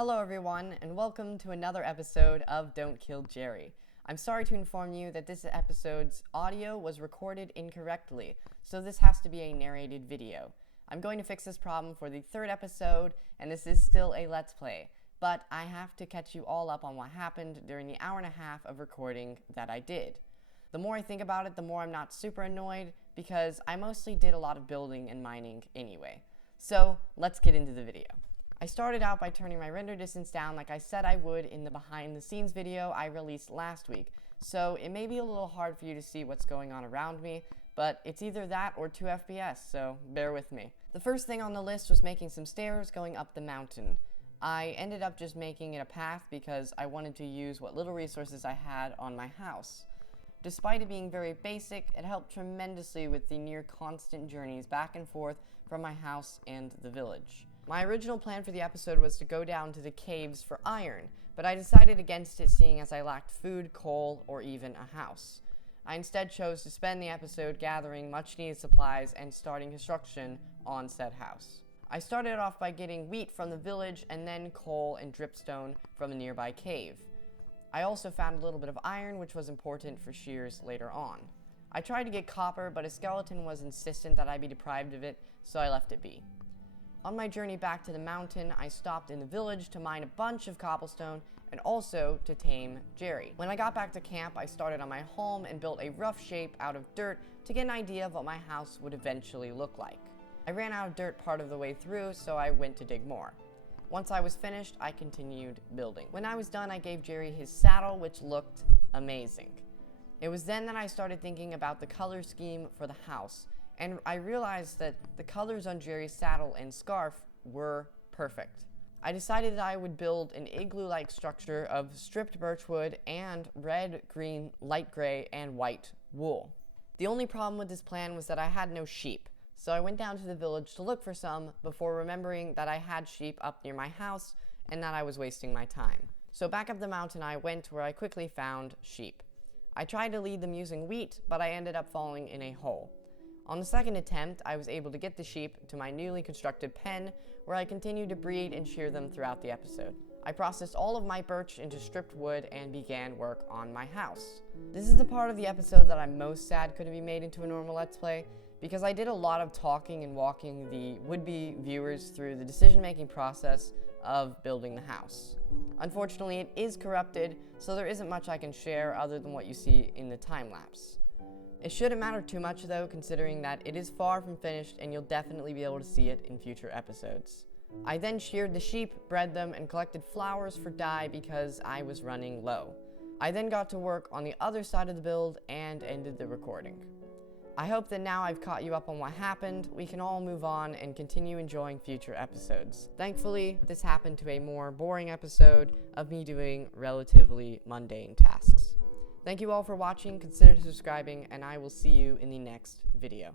Hello everyone, and welcome to another episode of Don't Kill Jerry. I'm sorry to inform you that this episode's audio was recorded incorrectly, so this has to be a narrated video. I'm going to fix this problem for the third episode, and this is still a Let's Play, but I have to catch you all up on what happened during the hour and a half of recording that I did. The more I think about it, the more I'm not super annoyed, because I mostly did a lot of building and mining anyway. So, let's get into the video. I started out by turning my render distance down like I said I would in the behind the scenes video I released last week, so it may be a little hard for you to see what's going on around me, but it's either that or 2 FPS, so bear with me. The first thing on the list was making some stairs going up the mountain. I ended up just making it a path because I wanted to use what little resources I had on my house. Despite it being very basic, it helped tremendously with the near constant journeys back and forth from my house and the village. My original plan for the episode was to go down to the caves for iron, but I decided against it seeing as I lacked food, coal, or even a house. I instead chose to spend the episode gathering much needed supplies and starting construction on said house. I started off by getting wheat from the village and then coal and dripstone from a nearby cave. I also found a little bit of iron, which was important for shears later on. I tried to get copper, but a skeleton was insistent that I be deprived of it, so I left it be. On my journey back to the mountain, I stopped in the village to mine a bunch of cobblestone and also to tame Jerry. When I got back to camp, I started on my home and built a rough shape out of dirt to get an idea of what my house would eventually look like. I ran out of dirt part of the way through, so I went to dig more. Once I was finished, I continued building. When I was done, I gave Jerry his saddle, which looked amazing. It was then that I started thinking about the color scheme for the house, and I realized that the colors on Jerry's saddle and scarf were perfect. I decided that I would build an igloo-like structure of stripped birchwood and red, green, light gray, and white wool. The only problem with this plan was that I had no sheep, so I went down to the village to look for some before remembering that I had sheep up near my house and that I was wasting my time. So back up the mountain I went, where I quickly found sheep. I tried to lead them using wheat, but I ended up falling in a hole. On the second attempt, I was able to get the sheep to my newly constructed pen, where I continued to breed and shear them throughout the episode. I processed all of my birch into stripped wood and began work on my house. This is the part of the episode that I'm most sad couldn't be made into a normal Let's Play, because I did a lot of talking and walking the would-be viewers through the decision-making process of building the house. Unfortunately, it is corrupted, so there isn't much I can share other than what you see in the time-lapse. It shouldn't matter too much though, considering that it is far from finished and you'll definitely be able to see it in future episodes. I then sheared the sheep, bred them, and collected flowers for dye because I was running low. I then got to work on the other side of the build and ended the recording. I hope that now I've caught you up on what happened, we can all move on and continue enjoying future episodes. Thankfully, this happened to a more boring episode of me doing relatively mundane tasks. Thank you all for watching, consider subscribing, and I will see you in the next video.